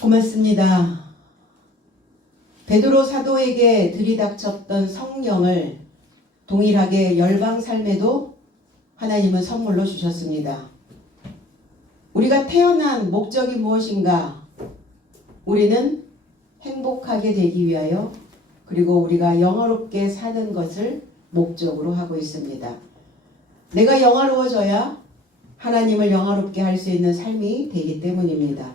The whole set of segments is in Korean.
고맙습니다. 베드로 사도에게 들이닥쳤던 성령을 동일하게 열방 삶에도 하나님은 선물로 주셨습니다. 우리가 태어난 목적이 무엇인가? 우리는 행복하게 되기 위하여 그리고 우리가 영화롭게 사는 것을 목적으로 하고 있습니다. 내가 영화로워져야 하나님을 영화롭게 할 수 있는 삶이 되기 때문입니다.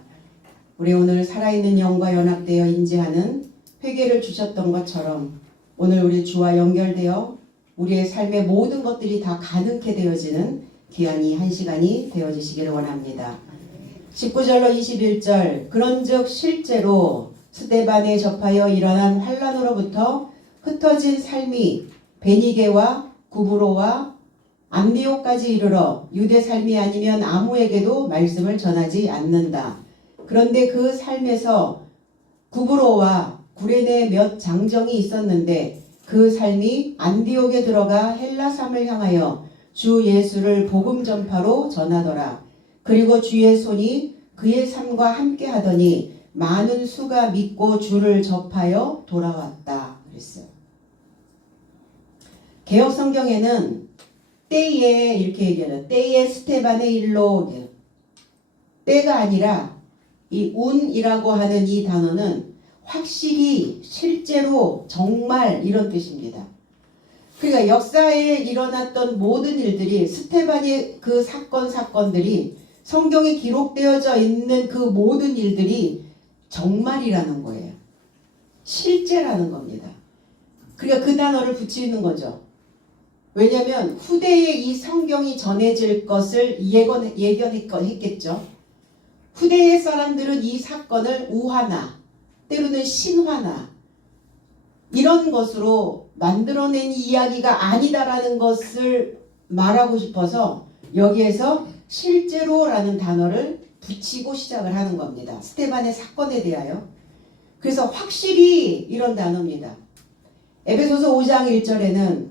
우리 오늘 살아있는 영과 연합되어 인지하는 회개를 주셨던 것처럼 오늘 우리 주와 연결되어 우리의 삶의 모든 것들이 다 가능케 되어지는 귀한 이 한 시간이 되어지시기를 원합니다. 19절로 21절 그런즉 실제로 스데반에 접하여 일어난 환란으로부터 흩어진 삶이 베니게와 구브로와 안디옥까지 이르러 유대 삶이 아니면 아무에게도 말씀을 전하지 않는다. 그런데 그 삶에서 구브로와 구레네 몇 장정이 있었는데 그 삶이 안디옥에 들어가 헬라 삶을 향하여 주 예수를 복음 전파로 전하더라. 그리고 주의 손이 그의 삶과 함께 하더니 많은 수가 믿고 주를 접하여 돌아왔다. 그랬어요. 개역 성경에는 때에 이렇게 얘기하는 때에 스데반의 일로 때가 아니라 이 운이라고 하는 이 단어는 확실히 실제로 정말 이런 뜻입니다. 그러니까 역사에 일어났던 모든 일들이 스데반의 그 사건들이 성경에 기록되어져 있는 그 모든 일들이 정말이라는 거예요. 실제라는 겁니다. 그러니까 그 단어를 붙이는 거죠. 왜냐하면 후대에 이 성경이 전해질 것을 예견했겠죠. 후대의 사람들은 이 사건을 우화나 때로는 신화나 이런 것으로 만들어낸 이야기가 아니다라는 것을 말하고 싶어서 여기에서 실제로라는 단어를 붙이고 시작을 하는 겁니다. 스데반의 사건에 대하여. 그래서 확실히 이런 단어입니다. 에베소서 5장 1절에는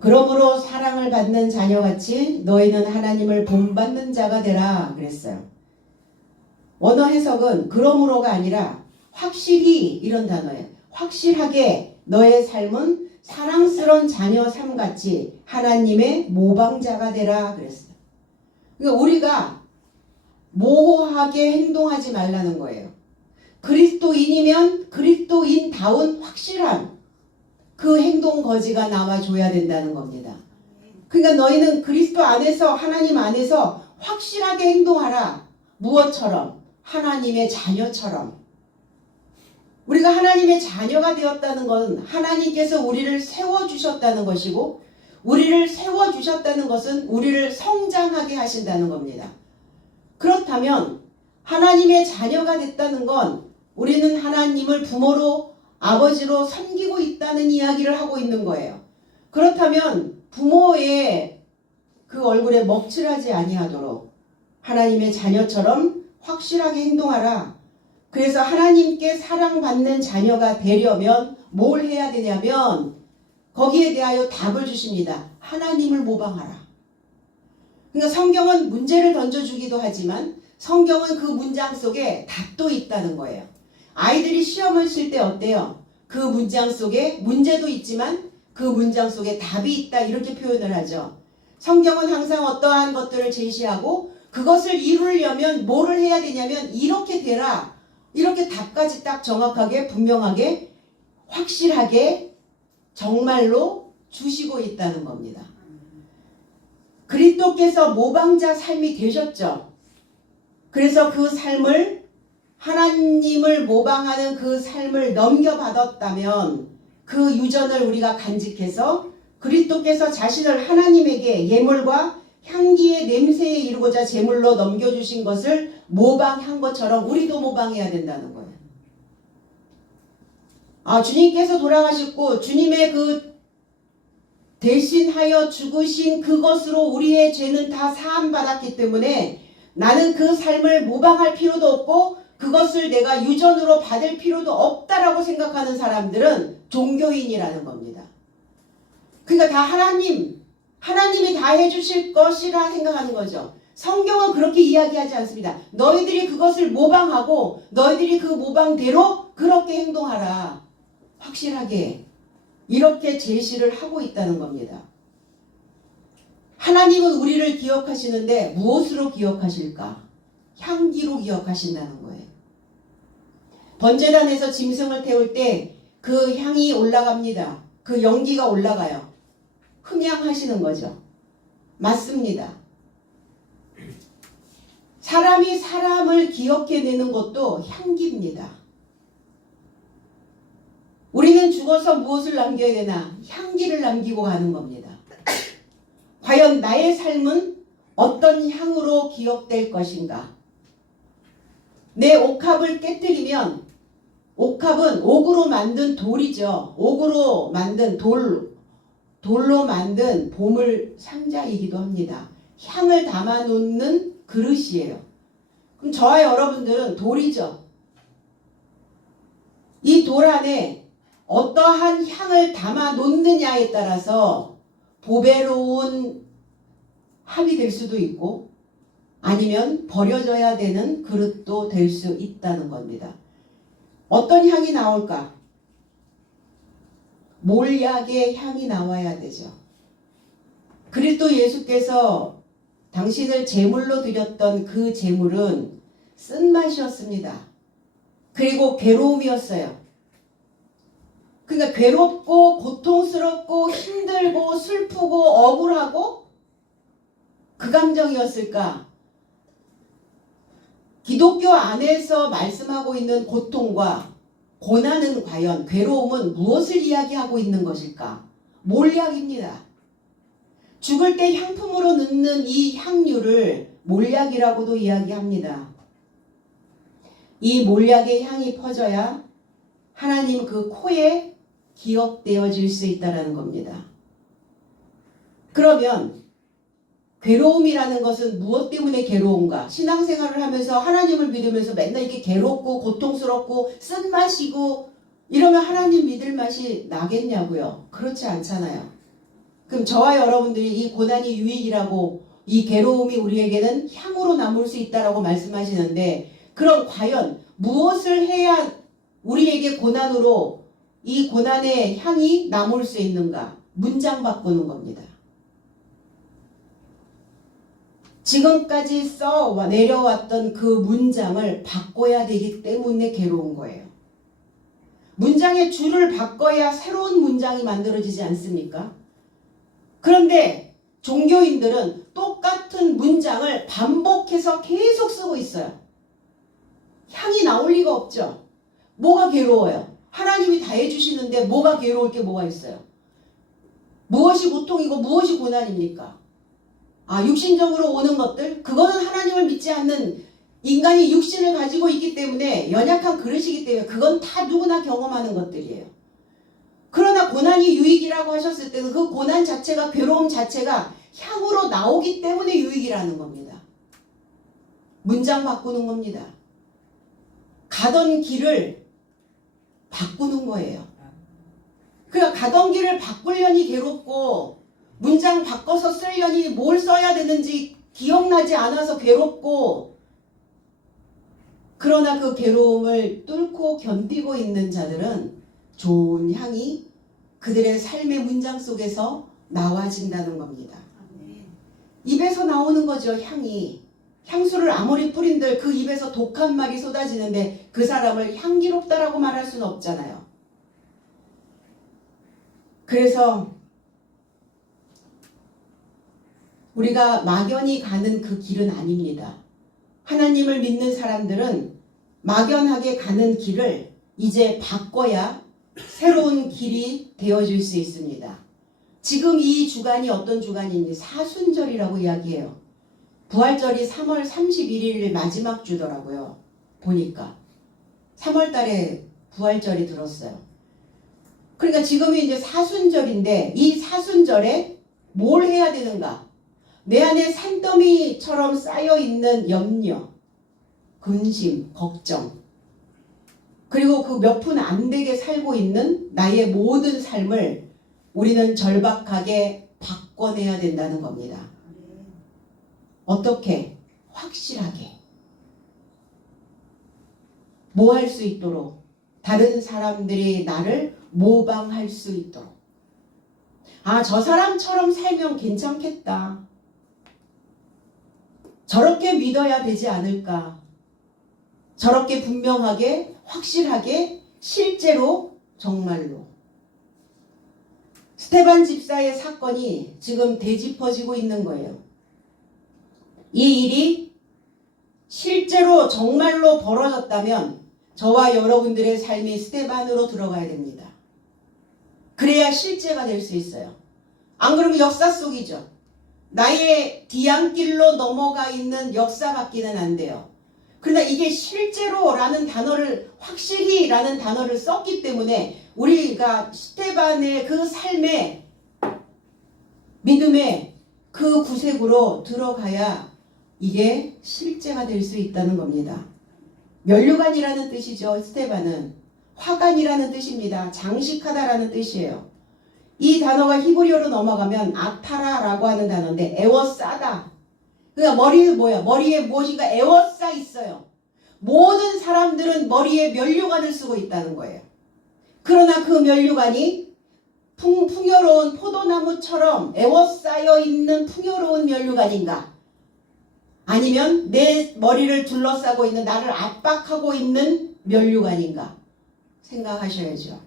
그러므로 사랑을 받는 자녀같이 너희는 하나님을 본받는 자가 되라 그랬어요. 원어 해석은 그러므로가 아니라 확실히 이런 단어예요. 확실하게 너의 삶은 사랑스러운 자녀 삶같이 하나님의 모방자가 되라 그랬어요. 그러니까 우리가 모호하게 행동하지 말라는 거예요. 그리스도인이면 그리스도인다운 확실한 그 행동 거지가 나와줘야 된다는 겁니다. 그러니까 너희는 그리스도 안에서 하나님 안에서 확실하게 행동하라. 무엇처럼? 하나님의 자녀처럼. 우리가 하나님의 자녀가 되었다는 건 하나님께서 우리를 세워주셨다는 것이고 우리를 세워주셨다는 것은 우리를 성장하게 하신다는 겁니다. 그렇다면 하나님의 자녀가 됐다는 건 우리는 하나님을 부모로 아버지로 섬기고 있다는 이야기를 하고 있는 거예요. 그렇다면 부모의 그 얼굴에 먹칠하지 아니하도록 하나님의 자녀처럼 확실하게 행동하라. 그래서 하나님께 사랑받는 자녀가 되려면 뭘 해야 되냐면 거기에 대하여 답을 주십니다. 하나님을 모방하라. 그러니까 성경은 문제를 던져주기도 하지만 성경은 그 문장 속에 답도 있다는 거예요. 아이들이 시험을 칠 때 어때요? 그 문장 속에 문제도 있지만 그 문장 속에 답이 있다 이렇게 표현을 하죠. 성경은 항상 어떠한 것들을 제시하고 그것을 이루려면 뭐를 해야 되냐면 이렇게 되라. 이렇게 답까지 딱 정확하게 분명하게 확실하게 정말로 주시고 있다는 겁니다. 그리스도께서 모방자 삶이 되셨죠. 그래서 그 삶을 하나님을 모방하는 그 삶을 넘겨받았다면 그 유전을 우리가 간직해서 그리스도께서 자신을 하나님에게 예물과 향기의 냄새에 이르고자 제물로 넘겨주신 것을 모방한 것처럼 우리도 모방해야 된다는 거예요. 주님께서 돌아가셨고 주님의 그 대신하여 죽으신 그것으로 우리의 죄는 다 사함받았기 때문에 나는 그 삶을 모방할 필요도 없고 그것을 내가 유전으로 받을 필요도 없다라고 생각하는 사람들은 종교인이라는 겁니다. 그러니까 다 하나님이 다 해주실 것이라 생각하는 거죠. 성경은 그렇게 이야기하지 않습니다. 너희들이 그것을 모방하고 너희들이 그 모방대로 그렇게 행동하라. 확실하게 이렇게 제시를 하고 있다는 겁니다. 하나님은 우리를 기억하시는데 무엇으로 기억하실까? 향기로 기억하신다는 거예요. 번제단에서 짐승을 태울 때 그 향이 올라갑니다. 그 연기가 올라가요. 흠향하시는 거죠. 맞습니다. 사람이 사람을 기억해내는 것도 향기입니다. 우리는 죽어서 무엇을 남겨야 되나? 향기를 남기고 가는 겁니다. 과연 나의 삶은 어떤 향으로 기억될 것인가? 내 옥합을 깨뜨리면, 옥합은 옥으로 만든 돌이죠. 옥으로 만든 돌로 만든 보물 상자이기도 합니다. 향을 담아놓는 그릇이에요. 그럼 저와 여러분들은 돌이죠. 이 돌 안에 어떠한 향을 담아놓느냐에 따라서 보배로운 합이 될 수도 있고 아니면 버려져야 되는 그릇도 될 수 있다는 겁니다. 어떤 향이 나올까? 몰약의 향이 나와야 되죠. 그리스도 예수께서 당신을 제물로 드렸던 그 제물은 쓴맛이었습니다. 그리고 괴로움이었어요. 그러니까 괴롭고 고통스럽고 힘들고 슬프고 억울하고 그 감정이었을까? 기독교 안에서 말씀하고 있는 고통과 고난은 과연 괴로움은 무엇을 이야기하고 있는 것일까? 몰약입니다. 죽을 때 향품으로 넣는 이 향유를 몰약이라고도 이야기합니다. 이 몰약의 향이 퍼져야 하나님 그 코에 기억되어질 수 있다는 겁니다. 그러면 괴로움이라는 것은 무엇 때문에 괴로운가? 신앙생활을 하면서 하나님을 믿으면서 맨날 이렇게 괴롭고 고통스럽고 쓴맛이고 이러면 하나님 믿을 맛이 나겠냐고요? 그렇지 않잖아요. 그럼 저와 여러분들이 이 고난이 유익이라고 이 괴로움이 우리에게는 향으로 남을 수 있다라고 말씀하시는데 그럼 과연 무엇을 해야 우리에게 고난으로 이 고난의 향이 남을 수 있는가? 문장 바꾸는 겁니다. 지금까지 써 내려왔던 그 문장을 바꿔야 되기 때문에 괴로운 거예요. 문장의 줄을 바꿔야 새로운 문장이 만들어지지 않습니까? 그런데 종교인들은 똑같은 문장을 반복해서 계속 쓰고 있어요. 향이 나올 리가 없죠. 뭐가 괴로워요? 하나님이 다 해주시는데 뭐가 괴로울 게 뭐가 있어요? 무엇이 고통이고 무엇이 고난입니까? 육신적으로 오는 것들? 그거는 하나님을 믿지 않는 인간이 육신을 가지고 있기 때문에 연약한 그릇이기 때문에 그건 다 누구나 경험하는 것들이에요. 그러나 고난이 유익이라고 하셨을 때는 그 고난 자체가 괴로움 자체가 향으로 나오기 때문에 유익이라는 겁니다. 문장 바꾸는 겁니다. 가던 길을 바꾸는 거예요. 그러니까 가던 길을 바꾸려니 괴롭고 문장 바꿔서 쓰려니 뭘 써야 되는지 기억나지 않아서 괴롭고 그러나 그 괴로움을 뚫고 견디고 있는 자들은 좋은 향이 그들의 삶의 문장 속에서 나와진다는 겁니다. 입에서 나오는 거죠. 향이. 향수를 아무리 뿌린들 그 입에서 독한 말이 쏟아지는데 그 사람을 향기롭다라고 말할 수는 없잖아요. 그래서 우리가 막연히 가는 그 길은 아닙니다. 하나님을 믿는 사람들은 막연하게 가는 길을 이제 바꿔야 새로운 길이 되어질 수 있습니다. 지금 이 주간이 어떤 주간인지 사순절이라고 이야기해요. 부활절이 3월 31일 마지막 주더라고요. 보니까 3월 달에 부활절이 들었어요. 그러니까 지금이 이제 사순절인데 이 사순절에 뭘 해야 되는가? 내 안에 산더미처럼 쌓여있는 염려, 근심, 걱정 그리고 그 몇 푼 안 되게 살고 있는 나의 모든 삶을 우리는 절박하게 바꿔내야 된다는 겁니다. 어떻게? 확실하게. 뭐 할 수 있도록? 다른 사람들이 나를 모방할 수 있도록. 아, 저 사람처럼 살면 괜찮겠다. 저렇게 믿어야 되지 않을까. 저렇게 분명하게, 확실하게, 실제로, 정말로. 스테반 집사의 사건이 지금 되짚어지고 있는 거예요. 이 일이 실제로 정말로 벌어졌다면 저와 여러분들의 삶이 스테반으로 들어가야 됩니다. 그래야 실제가 될 수 있어요. 안 그러면 역사 속이죠. 나의 뒤안길로 넘어가 있는 역사밖에는 안 돼요. 그러나 이게 실제로라는 단어를, 확실히라는 단어를 썼기 때문에 우리가 스테반의 그 삶의 믿음의 그 구색으로 들어가야 이게 실제가 될 수 있다는 겁니다. 면류관이라는 뜻이죠. 스테반은 화관이라는 뜻입니다. 장식하다라는 뜻이에요. 이 단어가 히브리어로 넘어가면 아타라라고 하는 단어인데 에워싸다. 그러니까 머리는 뭐야? 머리에 무엇인가 에워싸 있어요. 모든 사람들은 머리에 면류관을 쓰고 있다는 거예요. 그러나 그 면류관이 풍요로운 포도나무처럼 에워싸여 있는 풍요로운 면류관인가? 아니면 내 머리를 둘러싸고 있는, 나를 압박하고 있는 면류관인가? 생각하셔야죠.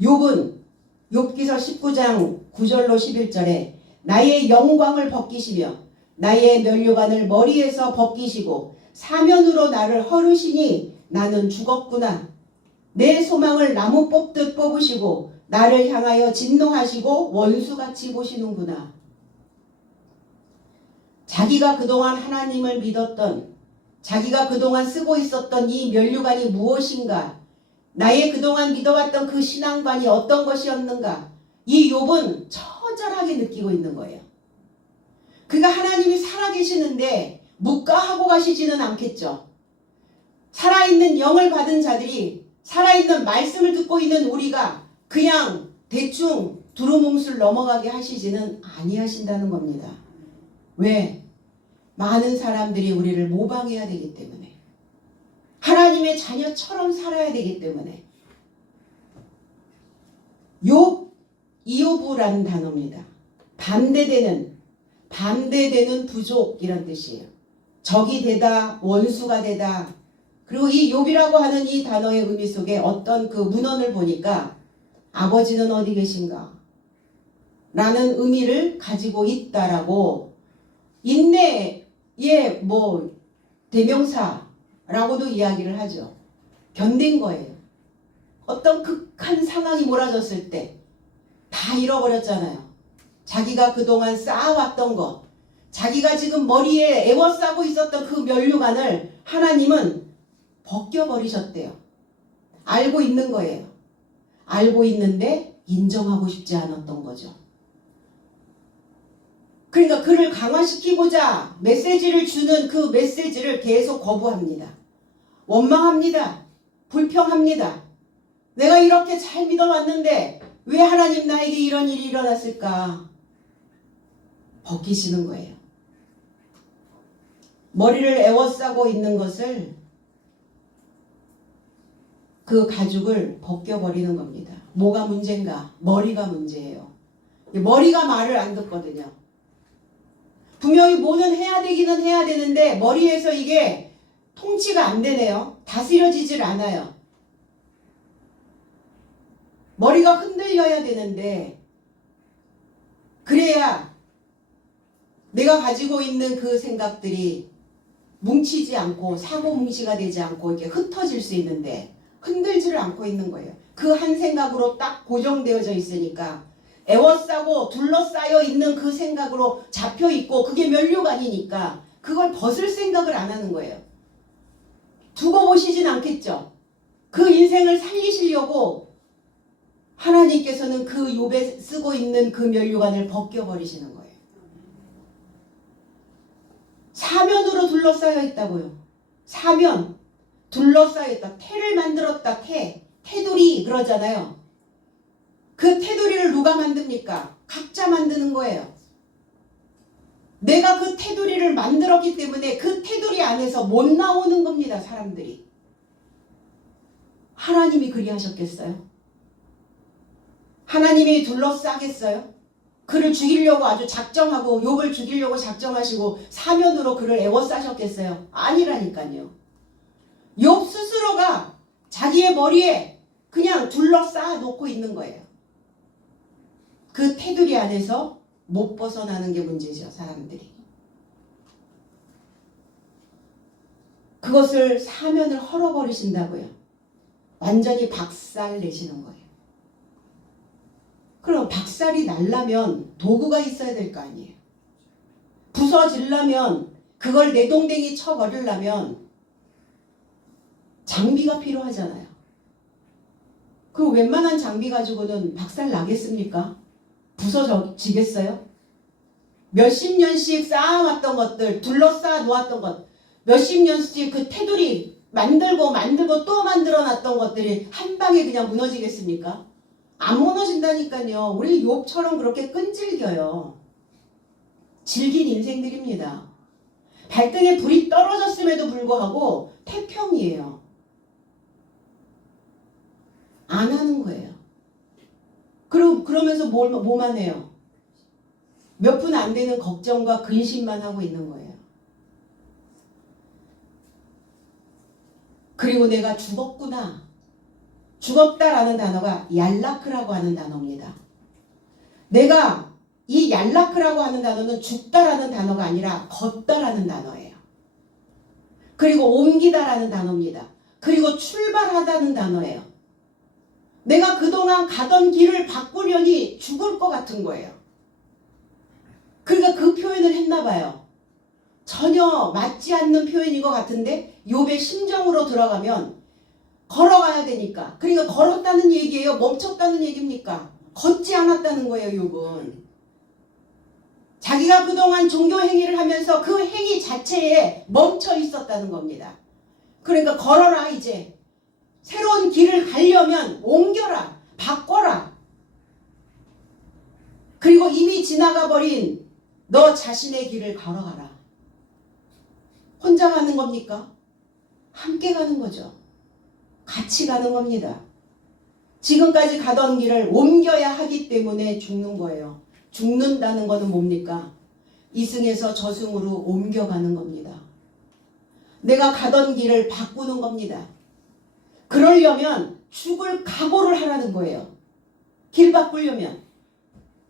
욥은 욥기서 19장 9절로 11절에 나의 영광을 벗기시며 나의 면류관을 머리에서 벗기시고 사면으로 나를 헐으시니 나는 죽었구나. 내 소망을 나무 뽑듯 뽑으시고 나를 향하여 진노하시고 원수같이 보시는구나. 자기가 그동안 하나님을 믿었던, 자기가 그동안 쓰고 있었던 이 면류관이 무엇인가, 나의 그동안 믿어왔던 그 신앙관이 어떤 것이었는가, 이 욥은 처절하게 느끼고 있는 거예요. 그가 하나님이 살아계시는데 묵과하고 가시지는 않겠죠. 살아있는 영을 받은 자들이, 살아있는 말씀을 듣고 있는 우리가 그냥 대충 두루뭉술 넘어가게 하시지는 아니하신다는 겁니다. 왜? 많은 사람들이 우리를 모방해야 되기 때문에, 하나님의 자녀처럼 살아야 되기 때문에. 이요브라는 단어입니다. 반대되는 부족이란 뜻이에요. 적이 되다, 원수가 되다. 그리고 이 욥이라고 하는 이 단어의 의미 속에 어떤 그 문헌을 보니까 아버지는 어디 계신가? 라는 의미를 가지고 있다라고, 인내의 대명사라고도 이야기를 하죠. 견딘 거예요. 어떤 극한 상황이 몰아졌을 때 다 잃어버렸잖아요. 자기가 그동안 쌓아왔던 것, 자기가 지금 머리에 에워싸고 있었던 그 면류관을 하나님은 벗겨버리셨대요. 알고 있는 거예요. 알고 있는데 인정하고 싶지 않았던 거죠. 그러니까 그를 강화시키고자 메시지를 주는 그 메시지를 계속 거부합니다. 원망합니다. 불평합니다. 내가 이렇게 잘 믿어왔는데 왜 하나님 나에게 이런 일이 일어났을까? 벗기시는 거예요. 머리를 에워싸고 있는 것을, 그 가죽을 벗겨버리는 겁니다. 뭐가 문제인가? 머리가 문제예요. 머리가 말을 안 듣거든요. 분명히 뭐는 해야 되기는 해야 되는데 머리에서 이게 통치가 안 되네요. 다스려지질 않아요. 머리가 흔들려야 되는데, 그래야 내가 가지고 있는 그 생각들이 뭉치지 않고 사고뭉치가 되지 않고 이렇게 흩어질 수 있는데 흔들지를 않고 있는 거예요. 그 한 생각으로 딱 고정되어져 있으니까, 에워싸고 둘러싸여 있는 그 생각으로 잡혀 있고, 그게 면류관이니까 그걸 벗을 생각을 안 하는 거예요. 두고 보시진 않겠죠. 그 인생을 살리시려고 하나님께서는 그 욥에 쓰고 있는 그 면류관을 벗겨버리시는 거예요. 사면으로 둘러싸여 있다고요. 사면, 둘러싸여 있다. 태를 만들었다. 테두리 그러잖아요. 그 테두리를 누가 만듭니까? 각자 만드는 거예요. 내가 그 테두리를 만들었기 때문에 그 테두리 안에서 못 나오는 겁니다. 사람들이. 하나님이 그리하셨겠어요? 하나님이 둘러싸겠어요? 그를 죽이려고 아주 작정하고 욥을 죽이려고 작정하시고 사면으로 그를 애워싸셨겠어요? 아니라니까요. 욥 스스로가 자기의 머리에 그냥 둘러싸 놓고 있는 거예요. 그 테두리 안에서 못 벗어나는 게 문제죠. 사람들이. 그것을 사면을 헐어버리신다고요. 완전히 박살 내시는 거예요. 그럼 박살이 날려면 도구가 있어야 될 거 아니에요. 부서지려면 그걸 내동댕이 쳐버리려면 장비가 필요하잖아요. 그 웬만한 장비 가지고는 박살 나겠습니까? 부서지겠어요? 몇십 년씩 쌓아왔던 것들, 둘러싸아 놓았던 것, 몇십 년씩 그 테두리 만들고 또 만들어놨던 것들이 한 방에 그냥 무너지겠습니까? 안 무너진다니까요. 우리 욥처럼 그렇게 끈질겨요. 질긴 인생들입니다. 발등에 불이 떨어졌음에도 불구하고 태평이에요. 안 하는 거예요. 그러면서 뭐만 해요? 몇 분 안 되는 걱정과 근심만 하고 있는 거예요. 그리고 내가 죽었구나. 죽었다라는 단어가 얄라크라고 하는 단어입니다. 내가 이 얄라크라고 하는 단어는 죽다라는 단어가 아니라 걷다라는 단어예요. 그리고 옮기다라는 단어입니다. 그리고 출발하다는 단어예요. 내가 그동안 가던 길을 바꾸려니 죽을 것 같은 거예요. 그러니까 그 표현을 했나 봐요. 전혀 맞지 않는 표현인 것 같은데 욥의 심정으로 들어가면 걸어가야 되니까. 그러니까 걸었다는 얘기예요? 멈췄다는 얘기입니까? 걷지 않았다는 거예요. 욥은. 자기가 그동안 종교 행위를 하면서 그 행위 자체에 멈춰 있었다는 겁니다. 그러니까 걸어라 이제. 새로운 길을 가려면 옮겨라. 바꿔라. 그리고 이미 지나가 버린 너 자신의 길을 걸어가라. 혼자 가는 겁니까? 함께 가는 거죠. 같이 가는 겁니다. 지금까지 가던 길을 옮겨야 하기 때문에 죽는 거예요. 죽는다는 것은 뭡니까? 이승에서 저승으로 옮겨가는 겁니다. 내가 가던 길을 바꾸는 겁니다. 그러려면 죽을 각오를 하라는 거예요. 길 바꾸려면.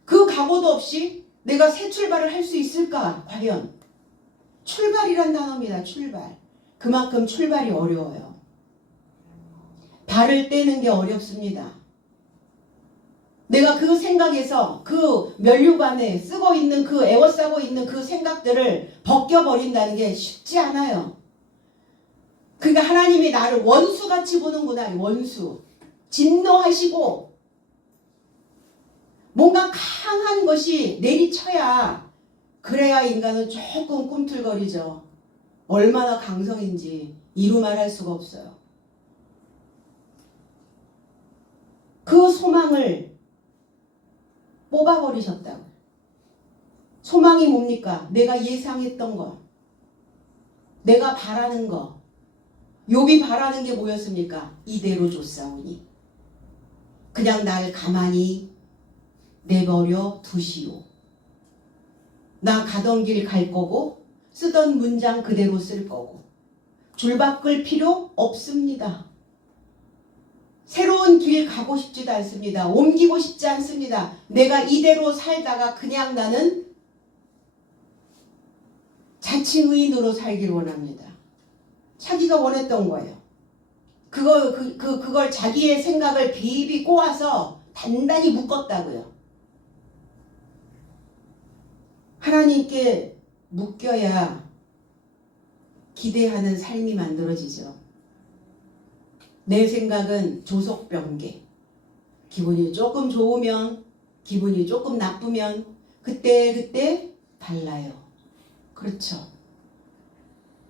그 각오도 없이 내가 새 출발을 할 수 있을까? 과연. 출발이란 단어입니다. 출발. 그만큼 출발이 어려워요. 발을 떼는 게 어렵습니다. 내가 그 생각에서 그 면류관에 쓰고 있는 그 애워싸고 있는 그 생각들을 벗겨버린다는 게 쉽지 않아요. 그러니까 하나님이 나를 원수같이 보는구나. 원수. 진노하시고 뭔가 강한 것이 내리쳐야 그래야 인간은 조금 꿈틀거리죠. 얼마나 강성인지 이루 말할 수가 없어요. 그 소망을 뽑아버리셨다고. 소망이 뭡니까? 내가 예상했던 것. 내가 바라는 것. 욥이 바라는 게 뭐였습니까? 이대로 줬사오니. 그냥 날 가만히 내버려 두시오. 나 가던 길 갈 거고 쓰던 문장 그대로 쓸 거고 줄 바꿀 필요 없습니다. 새로운 길 가고 싶지도 않습니다. 옮기고 싶지 않습니다. 내가 이대로 살다가 그냥 나는 자칭의인으로 살길 원합니다. 자기가 원했던 거예요. 그걸 자기의 생각을 비비 꼬아서 단단히 묶었다고요. 하나님께 묶여야 기대하는 삶이 만들어지죠. 내 생각은 조속변개. 기분이 조금 좋으면, 기분이 조금 나쁘면 그때 달라요. 그렇죠.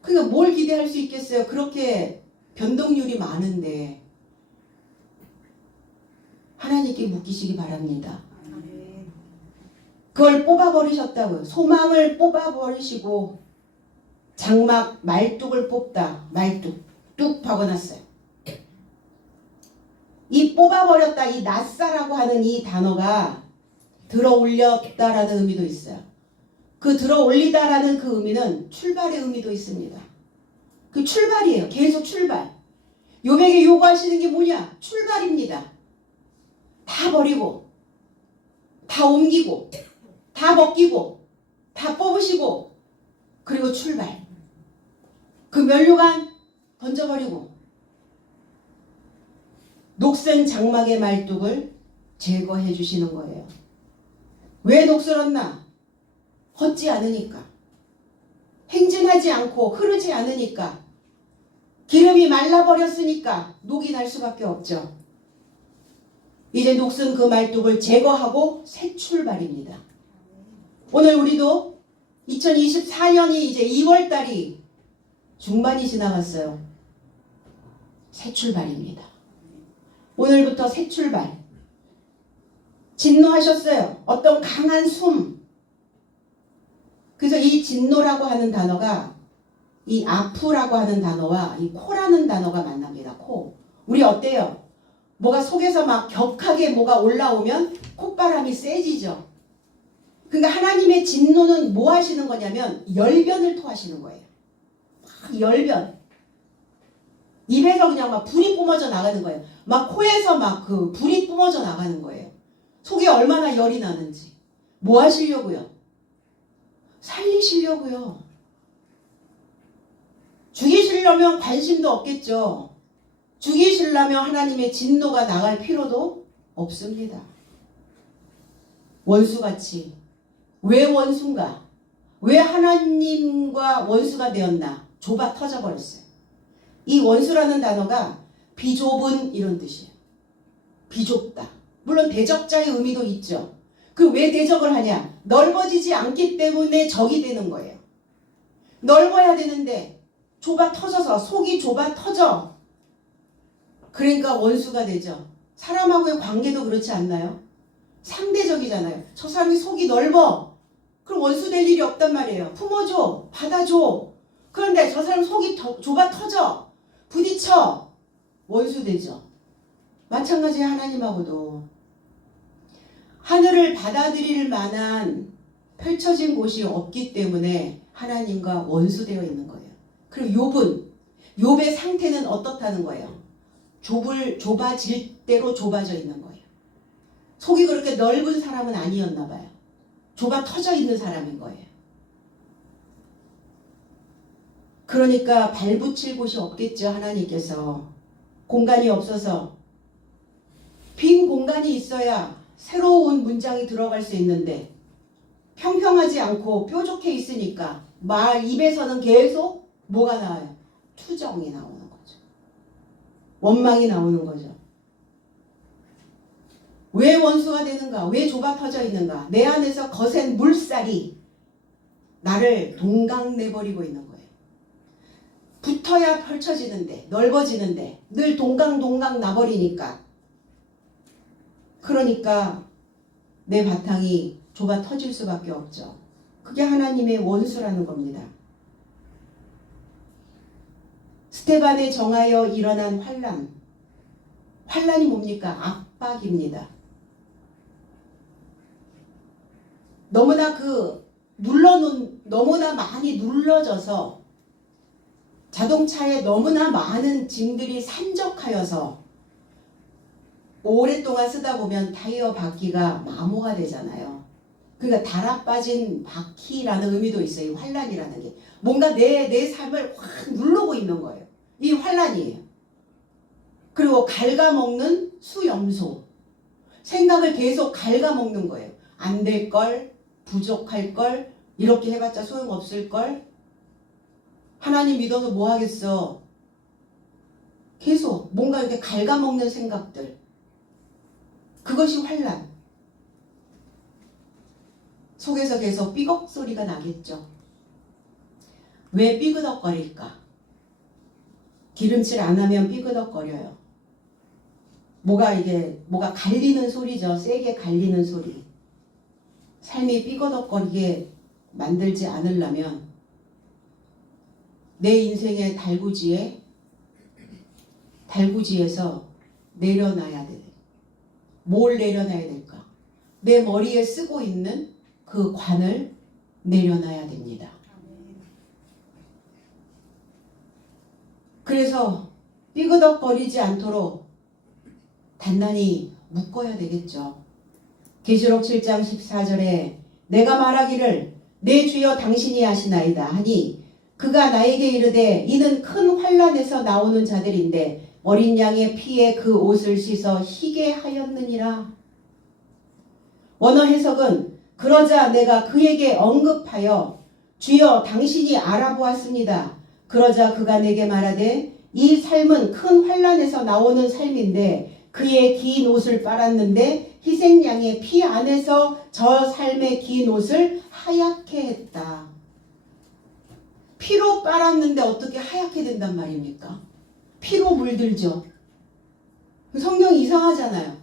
그러니까 뭘 기대할 수 있겠어요? 그렇게 변동률이 많은데. 하나님께 묶이시기 바랍니다. 그걸 뽑아버리셨다고요. 소망을 뽑아버리시고 장막 말뚝을 뽑다. 말뚝 뚝 박아놨어요. 이 뽑아버렸다, 이 낫사라고 하는 이 단어가 들어올렸다라는 의미도 있어요. 그 들어올리다라는 그 의미는 출발의 의미도 있습니다. 그 출발이에요. 계속 출발. 욥에게 요구하시는 게 뭐냐? 출발입니다. 다 버리고 다 옮기고 다 벗기고 다 뽑으시고 그리고 출발. 그 면류관 던져버리고 녹슨 장막의 말뚝을 제거해 주시는 거예요. 왜 녹슬었나? 헛지 않으니까. 행진하지 않고 흐르지 않으니까. 기름이 말라버렸으니까 녹이 날 수밖에 없죠. 이제 녹슨 그 말뚝을 제거하고 새 출발입니다. 오늘 우리도 2024년이 이제 2월달이 중반이 지나갔어요. 새 출발입니다. 오늘부터 새 출발. 진노하셨어요. 어떤 강한 숨. 그래서 이 진노라고 하는 단어가 이 아프라고 하는 단어와 이 코라는 단어가 만납니다. 코. 우리 어때요? 뭐가 속에서 막 격하게 뭐가 올라오면 콧바람이 세지죠. 그러니까 하나님의 진노는 뭐 하시는 거냐면 열변을 토하시는 거예요. 막 열변. 입에서 그냥 막 불이 뿜어져 나가는 거예요. 막 코에서 막 그 불이 뿜어져 나가는 거예요. 속에 얼마나 열이 나는지. 뭐 하시려고요? 살리시려고요. 죽이시려면 관심도 없겠죠. 죽이시려면 하나님의 진노가 나갈 필요도 없습니다. 원수같이. 왜 원수인가? 왜 하나님과 원수가 되었나? 좁아 터져버렸어요. 이 원수라는 단어가 비좁은 이런 뜻이에요. 비좁다. 물론 대적자의 의미도 있죠. 그 왜 대적을 하냐? 넓어지지 않기 때문에 적이 되는 거예요. 넓어야 되는데 좁아 터져서 속이 좁아 터져. 그러니까 원수가 되죠. 사람하고의 관계도 그렇지 않나요? 상대적이잖아요. 저 사람이 속이 넓어. 그럼 원수 될 일이 없단 말이에요. 품어줘. 받아줘. 그런데 저 사람 속이 좁아 터져. 부딪혀. 원수 되죠. 마찬가지 하나님하고도 하늘을 받아들일 만한 펼쳐진 곳이 없기 때문에 하나님과 원수되어 있는 거예요. 그리고 욥의 상태는 어떻다는 거예요? 좁아질 대로 좁아져 있는 거예요. 속이 그렇게 넓은 사람은 아니었나 봐요. 좁아 터져 있는 사람인 거예요. 그러니까 발붙일 곳이 없겠죠. 하나님께서. 공간이 없어서. 빈 공간이 있어야 새로운 문장이 들어갈 수 있는데 평평하지 않고 뾰족해 있으니까 말 입에서는 계속 뭐가 나와요? 투정이 나오는 거죠. 원망이 나오는 거죠. 왜 원수가 되는가? 왜 좁아 터져 있는가? 내 안에서 거센 물살이 나를 동강내버리고 있는 거예요. 붙어야 펼쳐지는데 넓어지는데 늘 동강 나버리니까 그러니까 내 바탕이 좁아 터질 수밖에 없죠. 그게 하나님의 원수라는 겁니다. 스데반에 정하여 일어난 환난. 환난이 뭡니까? 압박입니다. 너무나 많이 눌러져서 자동차에 너무나 많은 짐들이 산적하여서 오랫동안 쓰다 보면 타이어 바퀴가 마모가 되잖아요. 그러니까 달아 빠진 바퀴라는 의미도 있어요. 이 환난이라는 게. 뭔가 내 삶을 확 누르고 있는 거예요. 이 환난이에요. 그리고 갉아먹는 수염소. 생각을 계속 갉아먹는 거예요. 안 될 걸, 부족할 걸, 이렇게 해봤자 소용없을 걸. 하나님 믿어서 뭐 하겠어. 계속 뭔가 이렇게 갉아먹는 생각들. 그것이 환난. 속에서 계속 삐걱 소리가 나겠죠. 왜 삐그덕거릴까? 기름칠 안 하면 삐그덕거려요. 뭐가 갈리는 소리죠. 세게 갈리는 소리. 삶이 삐거덕거리게 만들지 않으려면 내 인생의 달구지에서 내려놔야 돼. 뭘 내려놔야 될까? 내 머리에 쓰고 있는 그 관을 내려놔야 됩니다. 그래서 삐그덕거리지 않도록 단단히 묶어야 되겠죠. 계시록 7장 14절에 내가 말하기를 내 주여 당신이 하시나이다 하니 그가 나에게 이르되 이는 큰 환난에서 나오는 자들인데 어린 양의 피에 그 옷을 씻어 희게 하였느니라. 원어 해석은 그러자 내가 그에게 언급하여 주여 당신이 알아보았습니다. 그러자 그가 내게 말하되 이 삶은 큰 환난에서 나오는 삶인데 그의 긴 옷을 빨았는데 희생양의 피 안에서 저 삶의 긴 옷을 하얗게 했다. 피로 빨았는데 어떻게 하얗게 된단 말입니까? 피로 물들죠. 성경이 이상하잖아요.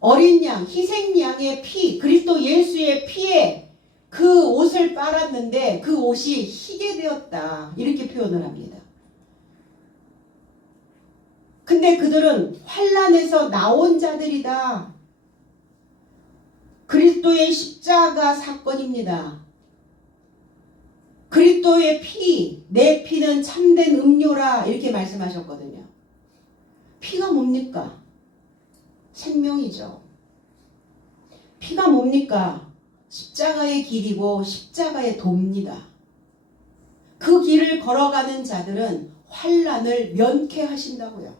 어린 양, 희생양의 피, 그리스도 예수의 피에 그 옷을 빨았는데 그 옷이 희게 되었다. 이렇게 표현을 합니다. 근데 그들은 환난에서 나온 자들이다. 그리스도의 십자가 사건입니다. 그리스도의 피, 내 피는 참된 음료라 이렇게 말씀하셨거든요. 피가 뭡니까? 생명이죠. 피가 뭡니까? 십자가의 길이고 십자가의 도입니다. 그 길을 걸어가는 자들은 환난을 면케하신다고요.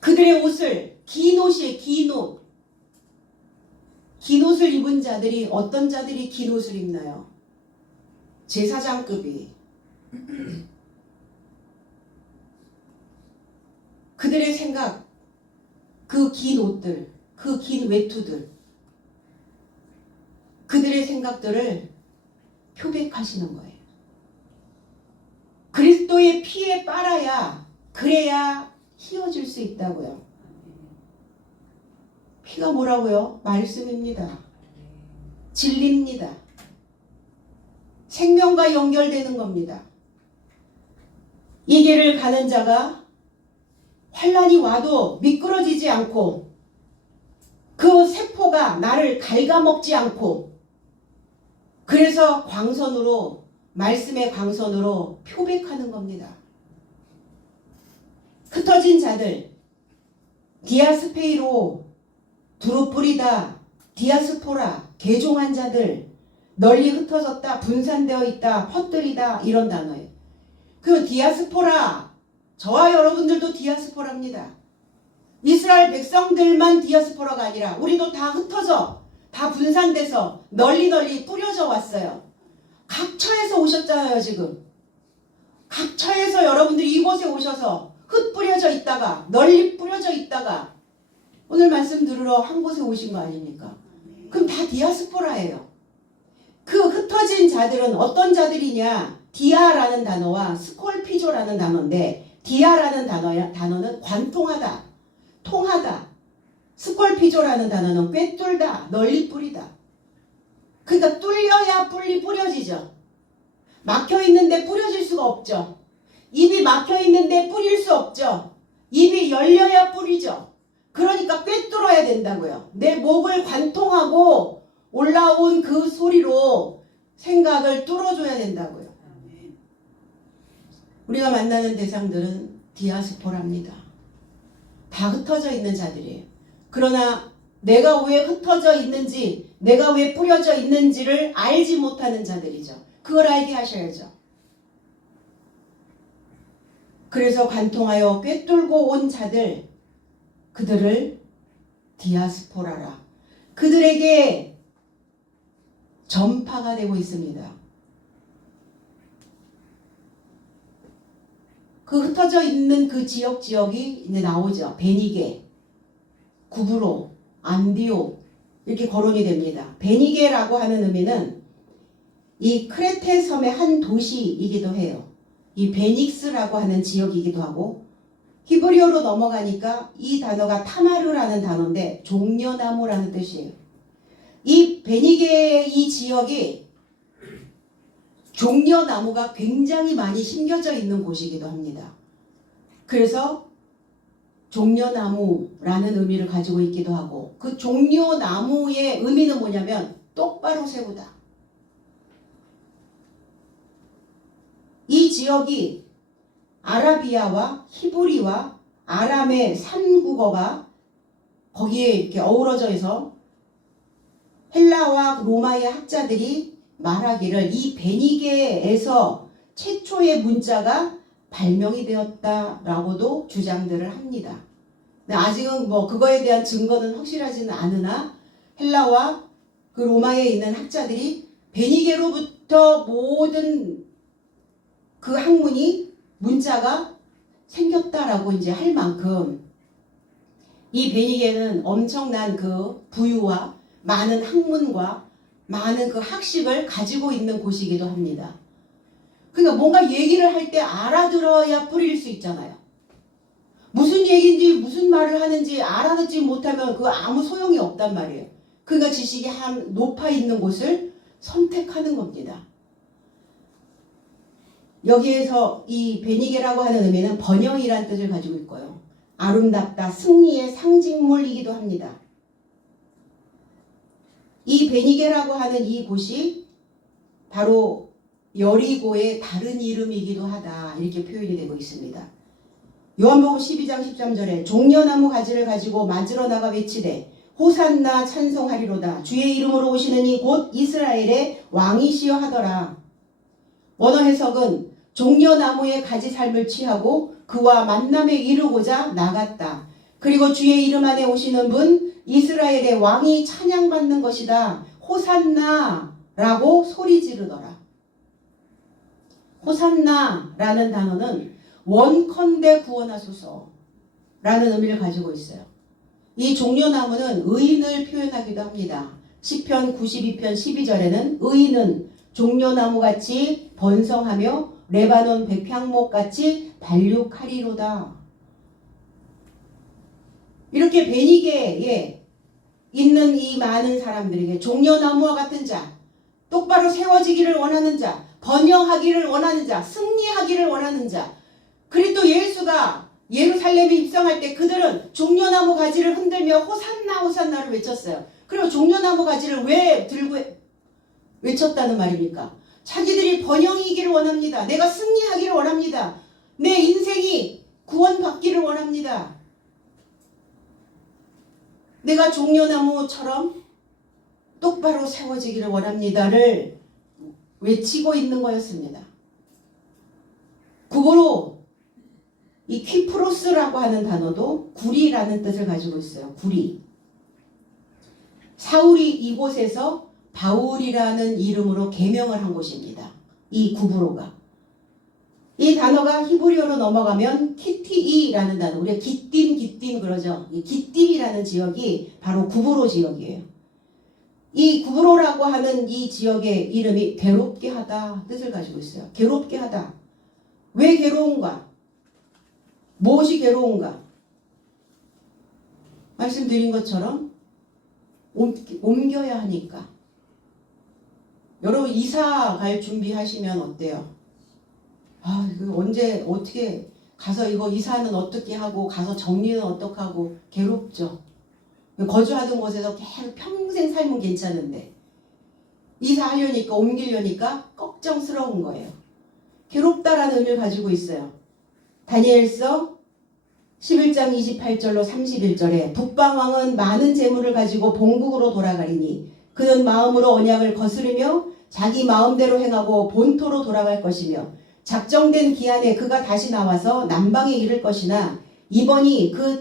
그들의 옷을 긴 옷이에요. 긴 옷. 긴 옷을 입은 자들이 어떤 자들이 긴 옷을 입나요? 제사장급이. 그들의 생각, 그 긴 옷들, 그 긴 외투들, 그들의 생각들을 표백하시는 거예요. 그리스도의 피에 빨아야 그래야 휘어질 수 있다고요. 피가 뭐라고요? 말씀입니다. 진리입니다. 생명과 연결되는 겁니다. 이 길을 가는 자가 환난이 와도 미끄러지지 않고 그 세포가 나를 갉아먹지 않고 그래서 광선으로 말씀의 광선으로 표백하는 겁니다. 흩어진 자들 디아스페이로 두루뿌리다 디아스포라 개종한 자들 널리 흩어졌다 분산되어 있다 퍼뜨리다 이런 단어예요. 그 디아스포라 저와 여러분들도 디아스포라입니다. 이스라엘 백성들만 디아스포라가 아니라 우리도 다 흩어져 다 분산돼서 널리 뿌려져 왔어요. 각처에서 오셨잖아요. 지금 각처에서 여러분들이 이곳에 오셔서 흩뿌려져 있다가 널리 뿌려져 있다가 오늘 말씀 들으러 한 곳에 오신 거 아닙니까? 그럼 다 디아스포라예요. 그 흩어진 자들은 어떤 자들이냐? 디아라는 단어와 스콜피조라는 단어인데 디아라는 단어는 관통하다, 통하다. 스콜피조라는 단어는 꿰뚫다, 널리 뿌리다. 그러니까 뚫려야 뿌려지죠. 막혀있는데 뿌려질 수가 없죠. 입이 막혀있는데 뿌릴 수 없죠. 입이 열려야 뿌리죠. 그러니까 꿰뚫어야 된다고요. 내 목을 관통하고 올라온 그 소리로 생각을 뚫어줘야 된다고요. 우리가 만나는 대상들은 디아스포라입니다. 다 흩어져 있는 자들이에요. 그러나 내가 왜 흩어져 있는지, 내가 왜 뿌려져 있는지를 알지 못하는 자들이죠. 그걸 알게 하셔야죠. 그래서 관통하여 꿰뚫고 온 자들, 그들을 디아스포라라. 그들에게 전파가 되고 있습니다. 그 흩어져 있는 그 지역이 이제 나오죠. 베니게, 구브로, 안디오 이렇게 거론이 됩니다. 베니게라고 하는 의미는 이 크레테 섬의 한 도시이기도 해요. 이 베닉스라고 하는 지역이기도 하고 히브리어로 넘어가니까 이 단어가 타마르라는 단어인데 종려나무라는 뜻이에요. 이 베니게 이 지역이 종려나무가 굉장히 많이 심겨져 있는 곳이기도 합니다. 그래서 종려나무라는 의미를 가지고 있기도 하고, 그 종려나무의 의미는 뭐냐면 똑바로 세우다. 이 지역이 아라비아와 히브리와 아람의 3국어가 거기에 이렇게 어우러져 있어 헬라와 로마의 학자들이 말하기를 이 베니게에서 최초의 문자가 발명이 되었다라고도 주장들을 합니다. 근데 아직은 뭐 그거에 대한 증거는 확실하지는 않으나 헬라와 그 로마에 있는 학자들이 베니게로부터 모든 그 학문이 문자가 생겼다라고 이제 할 만큼 이 베니게는 엄청난 그 부유와 많은 학문과 많은 그 학식을 가지고 있는 곳이기도 합니다. 그러니까 뭔가 얘기를 할 때 알아들어야 뿌릴 수 있잖아요. 무슨 얘기인지 무슨 말을 하는지 알아듣지 못하면 그 아무 소용이 없단 말이에요. 그러니까 지식이 높아 있는 곳을 선택하는 겁니다. 여기에서 이 베니게라고 하는 의미는 번영이란 뜻을 가지고 있고요. 아름답다, 승리의 상징물이기도 합니다. 이 베니게라고 하는 이 곳이 바로 여리고의 다른 이름이기도 하다, 이렇게 표현이 되고 있습니다. 요한복음 12장 13절에 종려나무 가지를 가지고 맞으러 나가 외치되 호산나 찬송하리로다. 주의 이름으로 오시는 이 곧 이스라엘의 왕이시여 하더라. 원어 해석은 종려나무의 가지 삶을 취하고 그와 만남에 이르고자 나갔다. 그리고 주의 이름 안에 오시는 분 이스라엘의 왕이 찬양받는 것이다. 호산나라고 소리 지르더라. 호산나라는 단어는 원컨대 구원하소서 라는 의미를 가지고 있어요. 이 종려나무는 의인을 표현하기도 합니다. 시편 92편 12절에는 의인은 종려나무같이 번성하며 레바논 백향목같이 발육하리로다. 이렇게 베니게에 있는 이 많은 사람들에게 종려나무와 같은 자, 똑바로 세워지기를 원하는 자, 번영하기를 원하는 자, 승리하기를 원하는 자, 그리스도 예수가 예루살렘에 입성할 때 그들은 종려나무 가지를 흔들며 호산나 호산나를 외쳤어요. 그리고 종려나무 가지를 왜 들고 외쳤다는 말입니까? 자기들이 번영이기를 원합니다. 내가 승리하기를 원합니다. 내 인생이 구원받기를 원합니다. 내가 종려나무처럼 똑바로 세워지기를 원합니다를 외치고 있는 거였습니다. 국어로 이 퀴프로스라고 하는 단어도 구리라는 뜻을 가지고 있어요. 구리. 사울이 이곳에서 바울이라는 이름으로 개명을 한 곳입니다. 이 구브로가. 이 단어가 히브리어로 넘어가면 키티이라는 단어, 우리가 기띔 그러죠. 이 기띔이라는 지역이 바로 구브로 지역이에요. 이 구브로라고 하는 이 지역의 이름이 괴롭게 하다 뜻을 가지고 있어요. 괴롭게 하다. 왜 괴로운가? 무엇이 괴로운가? 말씀드린 것처럼 옮겨야 하니까. 여러분 이사 갈 준비하시면 어때요? 아, 이거 언제 어떻게 가서 이거 이사는 어떻게 하고 가서 정리는 어떻게 하고 괴롭죠. 거주하던 곳에서 계속 평생 살면 괜찮은데 이사하려니까 옮기려니까 걱정스러운 거예요. 괴롭다라는 의미를 가지고 있어요. 다니엘서 11장 28절로 31절에 북방왕은 많은 재물을 가지고 본국으로 돌아가리니 그는 마음으로 언약을 거스르며 자기 마음대로 행하고 본토로 돌아갈 것이며 작정된 기한에 그가 다시 나와서 남방에 이를 것이나 이번이 그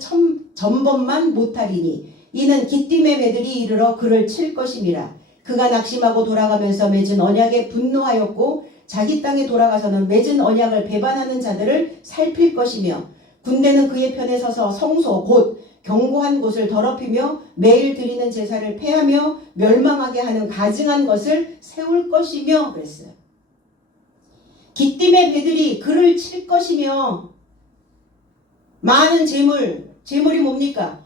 전번만 못하리니 이는 기띔의 매들이 이르러 그를 칠 것임이라. 그가 낙심하고 돌아가면서 맺은 언약에 분노하였고 자기 땅에 돌아가서는 맺은 언약을 배반하는 자들을 살필 것이며 군대는 그의 편에 서서 성소 곧 견고한 곳을 더럽히며 매일 드리는 제사를 폐하며 멸망하게 하는 가증한 것을 세울 것이며 그랬어요. 기띔의 배들이 그를 칠 것이며 많은 재물이 뭡니까?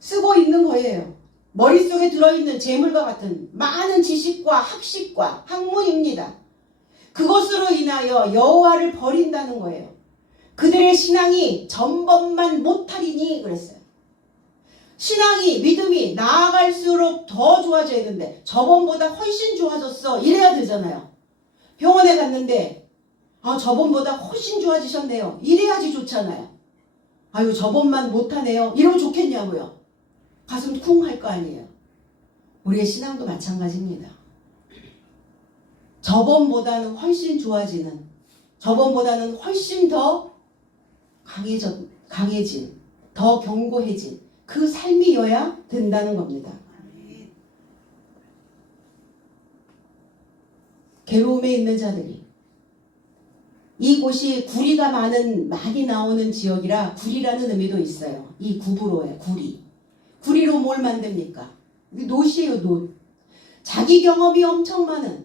쓰고 있는 거예요. 머릿속에 들어있는 재물과 같은 많은 지식과 학식과 학문입니다. 그것으로 인하여 여호와를 버린다는 거예요. 그들의 신앙이 전번만 못하리니 그랬어요. 신앙이 믿음이 나아갈수록 더 좋아져야 되는데 저번보다 훨씬 좋아졌어 이래야 되잖아요. 병원에 갔는데 저번보다 훨씬 좋아지셨네요. 이래야지 좋잖아요. 아유 저번만 못하네요. 이러면 좋겠냐고요. 가슴 쿵 할 거 아니에요. 우리의 신앙도 마찬가지입니다. 저번보다는 훨씬 좋아지는, 저번보다는 훨씬 더 강해진, 더 견고해진 그 삶이어야 된다는 겁니다. 괴로움에 있는 자들이, 이곳이 구리가 많이 나오는 지역이라 구리라는 의미도 있어요. 이 구부로에 구리. 구리로 뭘 만듭니까? 노시예요, 노. 자기 경험이 엄청 많은,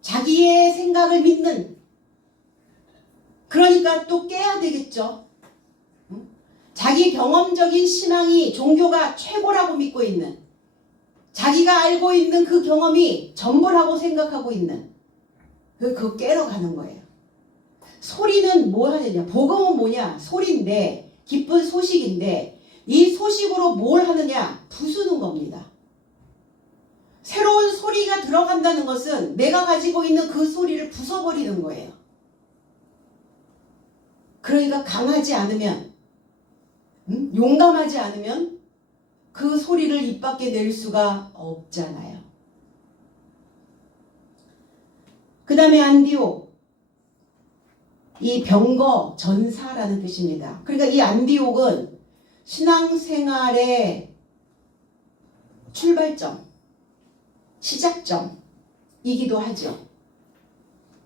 자기의 생각을 믿는, 그러니까 또 깨야 되겠죠. 자기 경험적인 신앙이 종교가 최고라고 믿고 있는, 자기가 알고 있는 그 경험이 전부라고 생각하고 있는, 그거 깨러 가는 거예요. 소리는 뭐 하느냐? 복음은 뭐냐? 소리인데, 기쁜 소식인데, 이 소식으로 뭘 하느냐? 부수는 겁니다. 새로운 소리가 들어간다는 것은 내가 가지고 있는 그 소리를 부숴버리는 거예요. 그러니까 강하지 않으면, 용감하지 않으면 그 소리를 입 밖에 낼 수가 없잖아요. 그 다음에 안디옥. 이 병거 전사라는 뜻입니다. 그러니까 이 안디옥은 신앙생활의 출발점, 시작점이기도 하죠.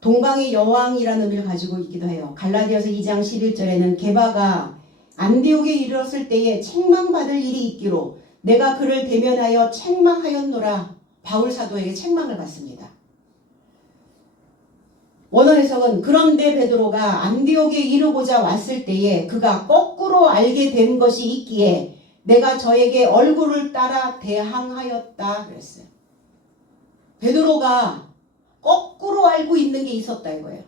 동방의 여왕이라는 의미를 가지고 있기도 해요. 갈라디아서 2장 11절에는 게바가 안디옥에 이르렀을 때에 책망받을 일이 있기로 내가 그를 대면하여 책망하였노라. 바울 사도에게 책망을 받습니다. 원어 해석은 그런데 베드로가 안디옥에 이르고자 왔을 때에 그가 거꾸로 알게 된 것이 있기에 내가 저에게 얼굴을 따라 대항하였다 그랬어요. 베드로가 거꾸로 알고 있는 게 있었다 이거예요.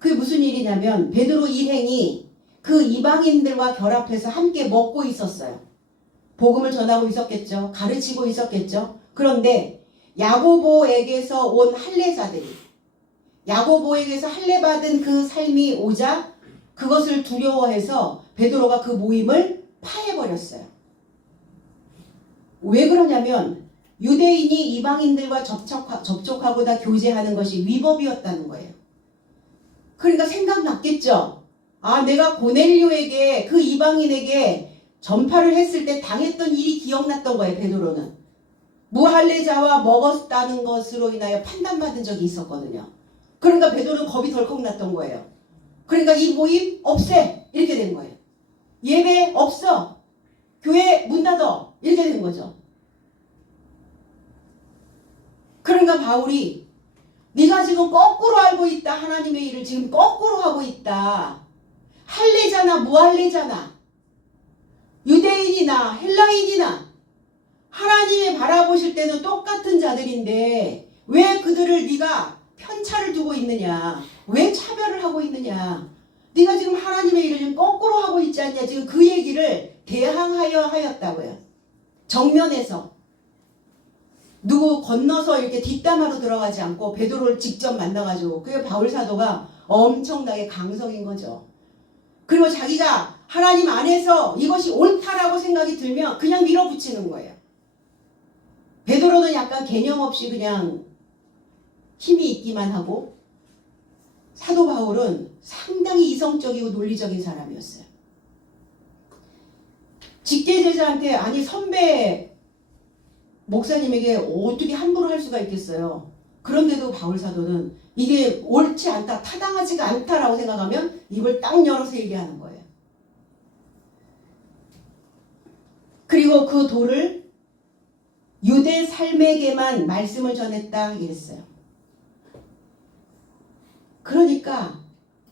그게 무슨 일이냐면 베드로 일행이 그 이방인들과 결합해서 함께 먹고 있었어요. 복음을 전하고 있었겠죠. 가르치고 있었겠죠. 그런데 야고보에게서 온 할례자들이 야고보에게서 할례받은 그 삶이 오자 그것을 두려워해서 베드로가 그 모임을 파해버렸어요. 왜 그러냐면 유대인이 이방인들과 접촉하고 다 교제하는 것이 위법이었다는 거예요. 그러니까 생각났겠죠. 내가 고넬료에게 그 이방인에게 전파를 했을 때 당했던 일이 기억났던 거예요. 베드로는. 무할례자와 먹었다는 것으로 인하여 판단받은 적이 있었거든요. 그러니까 베드로는 겁이 덜컥 났던 거예요. 그러니까 이 모임 없애 이렇게 된 거예요. 예배 없어. 교회 문 닫아 이렇게 된 거죠. 그러니까 바울이 네가 지금 거꾸로 알고 있다. 하나님의 일을 지금 거꾸로 하고 있다. 할례자나 무할례자나 유대인이나 헬라인이나 하나님이 바라보실 때는 똑같은 자들인데 왜 그들을 네가 편차를 두고 있느냐. 왜 차별을 하고 있느냐. 네가 지금 하나님의 일을 지금 거꾸로 하고 있지 않냐. 지금 그 얘기를 대항하여 하였다고요. 정면에서. 누구 건너서 이렇게 뒷담화로 들어가지 않고 베드로를 직접 만나가지고 그게 바울 사도가 엄청나게 강성인 거죠. 그리고 자기가 하나님 안에서 이것이 옳다라고 생각이 들면 그냥 밀어붙이는 거예요. 베드로는 약간 개념 없이 그냥 힘이 있기만 하고 사도 바울은 상당히 이성적이고 논리적인 사람이었어요. 직계제자한테 아니 선배 목사님에게 어떻게 함부로 할 수가 있겠어요. 그런데도 바울 사도는 이게 옳지 않다, 타당하지가 않다라고 생각하면 입을 딱 열어서 얘기하는 거예요. 그리고 그 돌을 유대 삶에게만 말씀을 전했다 이랬어요. 그러니까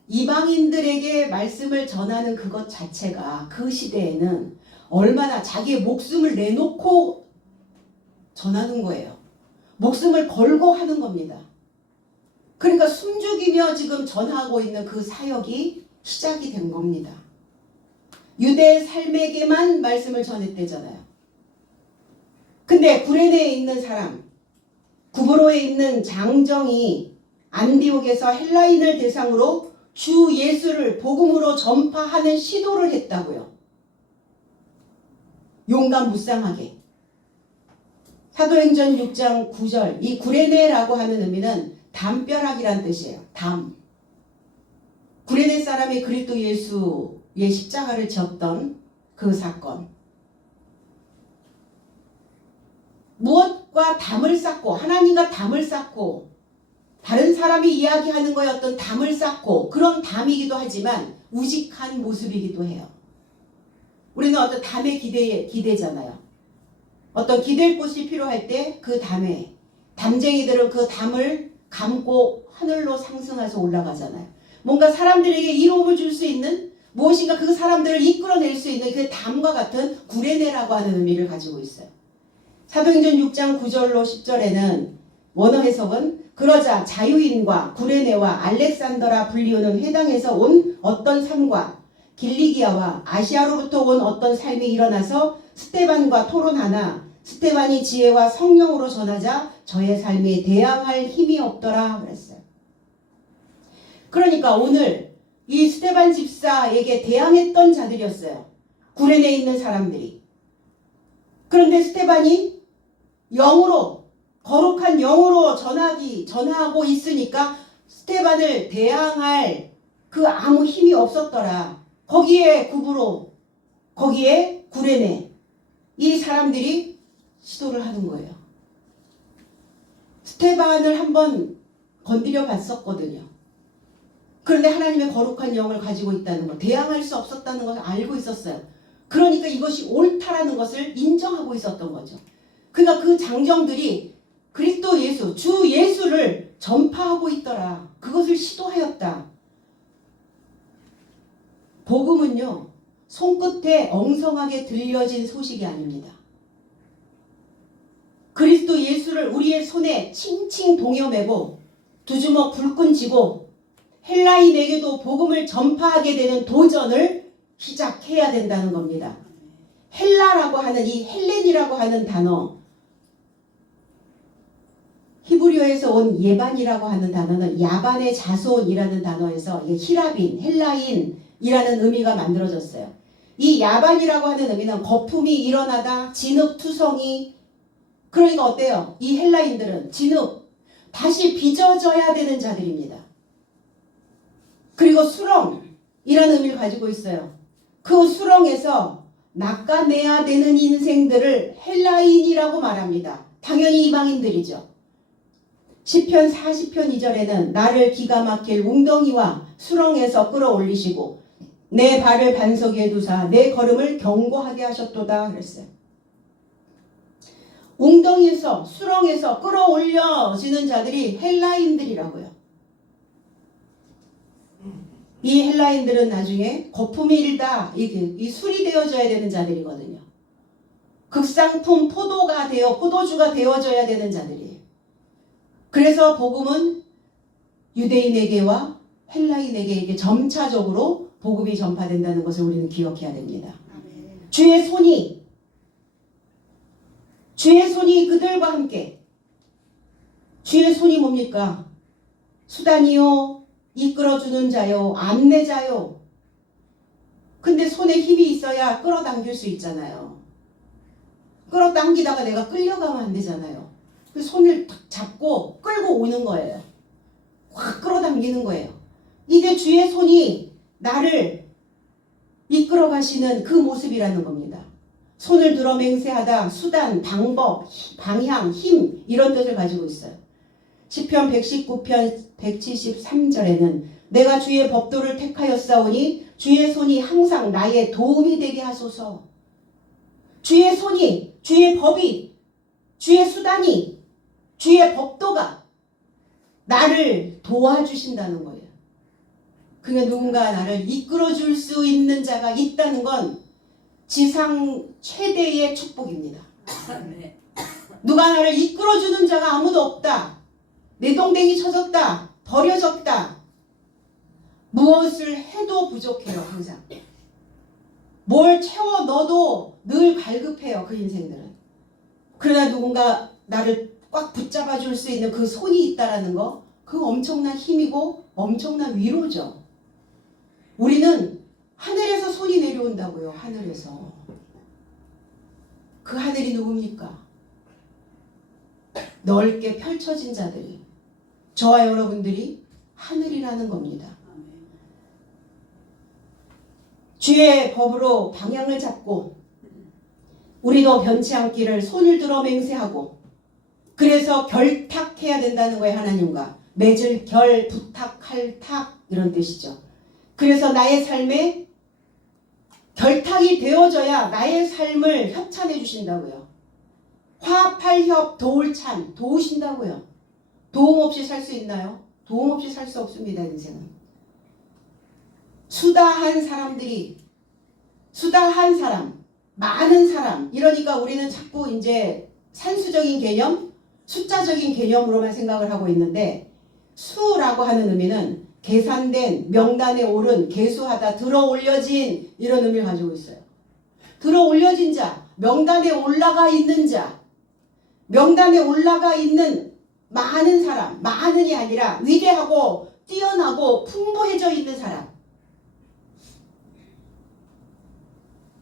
이방인들에게 말씀을 전하는 그것 자체가 그 시대에는 얼마나 자기의 목숨을 내놓고 전하는 거예요. 목숨을 걸고 하는 겁니다. 그러니까 숨죽이며 지금 전하고 있는 그 사역이 시작이 된 겁니다. 유대 삶에게만 말씀을 전했대잖아요. 근데 구레네에 있는 사람, 구브로에 있는 장정이 안디옥에서 헬라인을 대상으로 주 예수를 복음으로 전파하는 시도를 했다고요. 용감무쌍하게. 사도행전 6장 9절, 이 구레네라고 하는 의미는 담벼락이란 뜻이에요. 담. 구레네 사람이 그리스도 예수의 십자가를 졌던 그 사건. 무엇과 담을 쌓고, 하나님과 담을 쌓고, 다른 사람이 이야기하는 거에 어떤 담을 쌓고, 그런 담이기도 하지만 우직한 모습이기도 해요. 우리는 어떤 담에 기대잖아요. 어떤 기댈 곳이 필요할 때 그 담에, 담쟁이들은 그 담을 감고 하늘로 상승해서 올라가잖아요. 뭔가 사람들에게 이로움을 줄 수 있는, 무엇인가 그 사람들을 이끌어낼 수 있는 그 담과 같은 구레네라고 하는 의미를 가지고 있어요. 사도행전 6장 9절로 10절에는 원어 해석은 그러자 자유인과 구레네와 알렉산더라 불리우는 회당에서 온 어떤 삶과 길리기아와 아시아로부터 온 어떤 삶이 일어나서 스테반과 토론하나 스테반이 지혜와 성령으로 전하자 저의 삶이 대항할 힘이 없더라 그랬어요. 그러니까 오늘 이 스테반 집사에게 대항했던 자들이었어요. 구레네에 있는 사람들이. 그런데 스테반이 영으로, 거룩한 영으로 전하고 있으니까 스테반을 대항할 그 아무 힘이 없었더라. 거기에 구브로, 거기에 구레네, 이 사람들이 시도를 하는 거예요. 스테반을 한번 건드려 봤었거든요. 그런데 하나님의 거룩한 영을 가지고 있다는 것, 대항할 수 없었다는 것을 알고 있었어요. 그러니까 이것이 옳다라는 것을 인정하고 있었던 거죠. 그러니까 그 장정들이 그리스도 예수, 주 예수를 전파하고 있더라. 그것을 시도하였다. 복음은요, 손끝에 엉성하게 들려진 소식이 아닙니다. 그리스도 예수를 우리의 손에 칭칭 동여매고 두 주먹 불끈 쥐고 헬라인에게도 복음을 전파하게 되는 도전을 시작해야 된다는 겁니다. 헬라라고 하는 이 헬렌이라고 하는 단어, 히브리어에서 온 예반이라고 하는 단어는 야반의 자손이라는 단어에서 히라빈, 헬라인이라는 의미가 만들어졌어요. 이 야반이라고 하는 의미는 거품이 일어나다, 진흙투성이. 그러니까 어때요? 이 헬라인들은 진흙, 다시 빚어져야 되는 자들입니다. 그리고 수렁이라는 의미를 가지고 있어요. 그 수렁에서 낚아내야 되는 인생들을 헬라인이라고 말합니다. 당연히 이방인들이죠. 시편 40편 2절에는 나를 기가 막힐 웅덩이와 수렁에서 끌어올리시고 내 발을 반석 위에 두사 내 걸음을 견고하게 하셨도다 그랬어요. 웅덩이에서 수렁에서 끌어올려지는 자들이 헬라인들이라고요. 이 헬라인들은 나중에 거품이 일다 이 술이 되어져야 되는 자들이거든요. 극상품 포도주가 되어져야 되는 자들이에요. 그래서 복음은 유대인에게와 헬라인에게 점차적으로 복음이 전파된다는 것을 우리는 기억해야 됩니다. 주의 손이 그들과 함께. 주의 손이 뭡니까? 수단이요, 이끌어주는 자요, 안내자요. 근데 손에 힘이 있어야 끌어당길 수 있잖아요. 끌어당기다가 내가 끌려가면 안 되잖아요. 그 손을 탁 잡고 끌고 오는 거예요. 확 끌어당기는 거예요. 이게 주의 손이 나를 이끌어 가시는 그 모습이라는 겁니다. 손을 들어 맹세하다 수단, 방법, 방향, 힘 이런 뜻을 가지고 있어요. 시편 119편 173절에는 내가 주의 법도를 택하였사오니 주의 손이 항상 나의 도움이 되게 하소서. 주의 손이, 주의 법이, 주의 수단이, 주의 법도가 나를 도와주신다는 거예요. 그러니까 누군가 나를 이끌어줄 수 있는 자가 있다는 건 지상 최대의 축복입니다. 누가 나를 이끌어주는 자가 아무도 없다. 내 동댕이 쳐졌다. 버려졌다. 무엇을 해도 부족해요. 항상. 뭘 채워 넣어도 늘 갈급해요. 그 인생들은. 그러나 누군가 나를 꽉 붙잡아 줄 수 있는 그 손이 있다라는 거, 그 엄청난 힘이고 엄청난 위로죠. 우리는 하늘에서 손이 내려온다고요. 하늘에서. 그 하늘이 누굽니까? 넓게 펼쳐진 자들이, 저와 여러분들이 하늘이라는 겁니다. 주의 법으로 방향을 잡고 우리도 변치 않기를 손을 들어 맹세하고, 그래서 결탁해야 된다는 거예요. 하나님과 맺을 결, 부탁할 탁, 이런 뜻이죠. 그래서 나의 삶에 결탁이 되어져야 나의 삶을 협찬해 주신다고요. 화합할 협, 도울찬, 도우신다고요. 도움 없이 살 수 있나요? 도움 없이 살 수 없습니다. 인생은. 수다한 사람들이, 수다한 사람, 많은 사람, 이러니까 우리는 자꾸 이제 산수적인 개념, 숫자적인 개념으로만 생각을 하고 있는데, 수라고 하는 의미는 계산된, 명단에 오른, 계수하다, 들어 올려진, 이런 의미를 가지고 있어요. 들어 올려진 자, 명단에 올라가 있는 자, 명단에 올라가 있는 많은 사람, 많은이 아니라 위대하고 뛰어나고 풍부해져 있는 사람.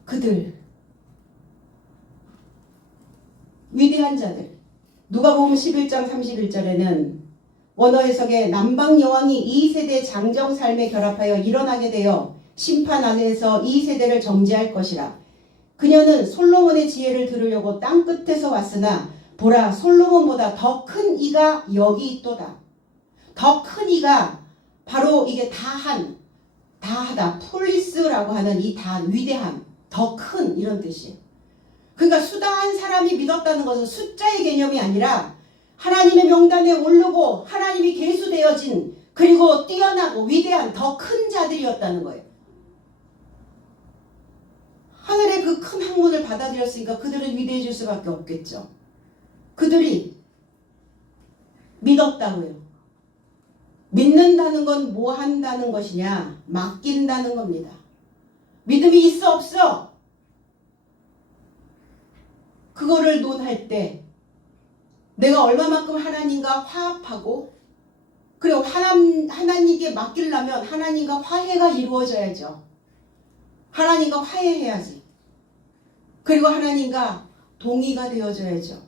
그들, 위대한 자들. 누가복음 11장 31절에는 원어 해석에 남방 여왕이 이 세대 장정 삶에 결합하여 일어나게 되어 심판 안에서 이 세대를 정죄할 것이라. 그녀는 솔로몬의 지혜를 들으려고 땅 끝에서 왔으나 보라, 솔로몬보다 더 큰 이가 여기 있도다. 더 큰 이가 바로 이게 다하다, 폴리스라고 하는 이 위대함, 더 큰, 이런 뜻이에요. 그러니까 수다한 사람이 믿었다는 것은 숫자의 개념이 아니라 하나님의 명단에 오르고 하나님이 계수되어진, 그리고 뛰어나고 위대한 더 큰 자들이었다는 거예요. 하늘의 그 큰 학문을 받아들였으니까 그들은 위대해질 수밖에 없겠죠. 그들이 믿었다고요. 믿는다는 건 뭐 한다는 것이냐? 맡긴다는 겁니다. 믿음이 있어 없어? 그거를 논할 때 내가 얼마만큼 하나님과 화합하고, 그리고 하나님께 맡기려면 하나님과 화해가 이루어져야죠. 하나님과 화해해야지. 그리고 하나님과 동의가 되어져야죠.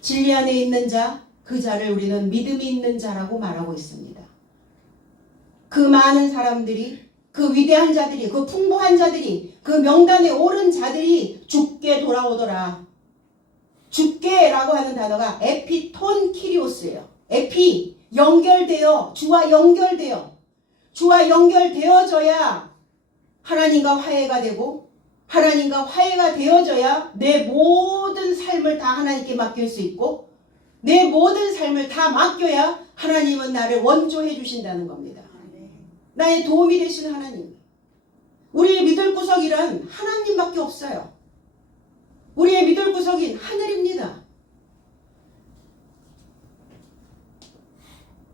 진리 안에 있는 자, 그 자를 우리는 믿음이 있는 자라고 말하고 있습니다. 그 많은 사람들이, 그 위대한 자들이, 그 풍부한 자들이, 그 명단에 오른 자들이 죽게 돌아오더라. 죽게라고 하는 단어가 에피톤 키리오스예요. 에피, 연결되어, 주와 연결되어, 주와 연결되어져야 하나님과 화해가 되고, 하나님과 화해가 되어져야 내 모든 삶을 다 하나님께 맡길 수 있고, 내 모든 삶을 다 맡겨야 하나님은 나를 원조해 주신다는 겁니다. 나의 도움이 되시는 하나님. 우리의 믿을 구석이란 하나님밖에 없어요. 우리의 믿을 구석인 하늘입니다.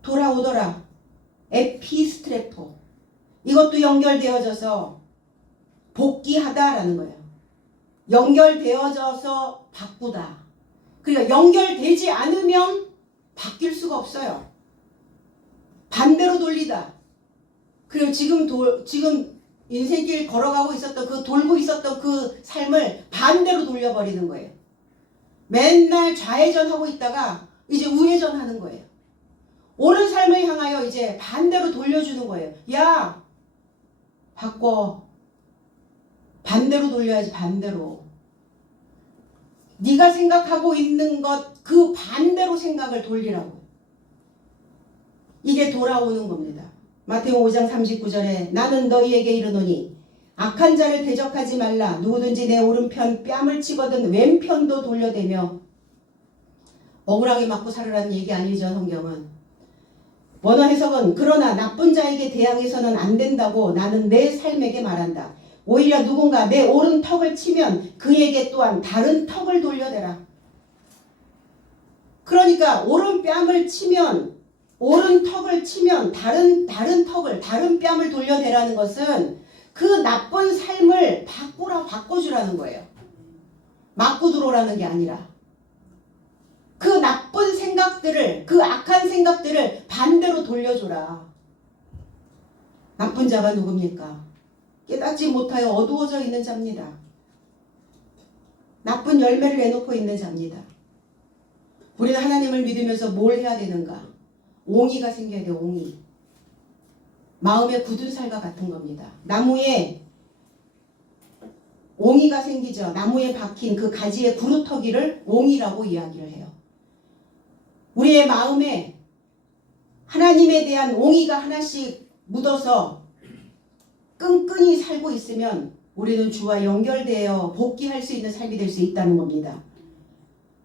돌아오더라. 에피스트레포. 이것도 연결되어져서 복귀하다라는 거예요. 연결되어져서 바꾸다. 그러니까 연결되지 않으면 바뀔 수가 없어요. 반대로 돌리다. 그리고 지금 인생길 걸어가고 있었던, 그 돌고 있었던 그 삶을 반대로 돌려버리는 거예요. 맨날 좌회전하고 있다가 이제 우회전하는 거예요. 옳은 삶을 향하여 이제 반대로 돌려주는 거예요. 야, 바꿔. 반대로 돌려야지. 반대로. 네가 생각하고 있는 것 그 반대로 생각을 돌리라고. 이게 돌아오는 겁니다. 마태복음 5장 39절에 나는 너희에게 이르노니 악한 자를 대적하지 말라. 누구든지 내 오른편 뺨을 치거든 왼편도 돌려대며. 억울하게 맞고 살으라는 얘기 아니죠. 성경은. 원어 해석은 그러나 나쁜 자에게 대항해서는 안 된다고 나는 내 삶에게 말한다. 오히려 누군가 내 오른 턱을 치면 그에게 또한 다른 턱을 돌려대라. 그러니까 오른 뺨을 치면 오른 턱을 치면 다른 턱을 다른 뺨을 돌려대라는 것은 그 나쁜 삶을 바꿔주라는 거예요. 맞고 들어오라는 게 아니라 그 나쁜 생각들을 그 악한 생각들을 반대로 돌려줘라. 나쁜 자가 누굽니까? 깨닫지 못하여 어두워져 있는 자입니다. 나쁜 열매를 내놓고 있는 자입니다. 우리는 하나님을 믿으면서 뭘 해야 되는가? 옹이가 생겨야 돼요. 옹이. 마음의 굳은 살과 같은 겁니다. 나무에 옹이가 생기죠. 나무에 박힌 그 가지의 구루터기를 옹이라고 이야기를 해요. 우리의 마음에 하나님에 대한 옹이가 하나씩 묻어서 끈끈이 살고 있으면 우리는 주와 연결되어 복귀할 수 있는 삶이 될 수 있다는 겁니다.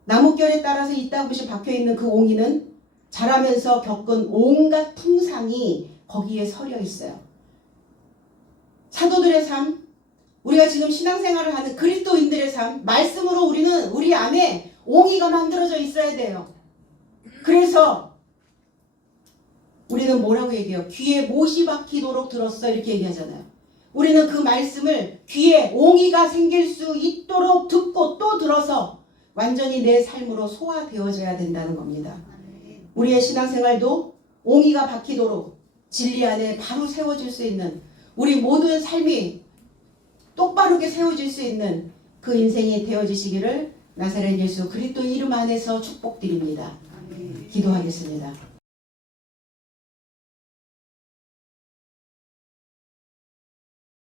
나뭇결에 따라서 이따금씩 박혀있는 그 옹이는 자라면서 겪은 온갖 풍상이 거기에 서려 있어요. 사도들의 삶, 우리가 지금 신앙생활을 하는 그리스도인들의 삶, 말씀으로 우리는 우리 안에 옹이가 만들어져 있어야 돼요. 그래서 우리는 뭐라고 얘기해요? 귀에 못이 박히도록 들었어 이렇게 얘기하잖아요. 우리는 그 말씀을 귀에 옹이가 생길 수 있도록 듣고 또 들어서 완전히 내 삶으로 소화되어져야 된다는 겁니다. 우리의 신앙생활도 옹이가 박히도록 진리 안에 바로 세워질 수 있는 우리 모든 삶이 똑바르게 세워질 수 있는 그 인생이 되어지시기를 나사렛 예수 그리스도 이름 안에서 축복드립니다. 기도하겠습니다.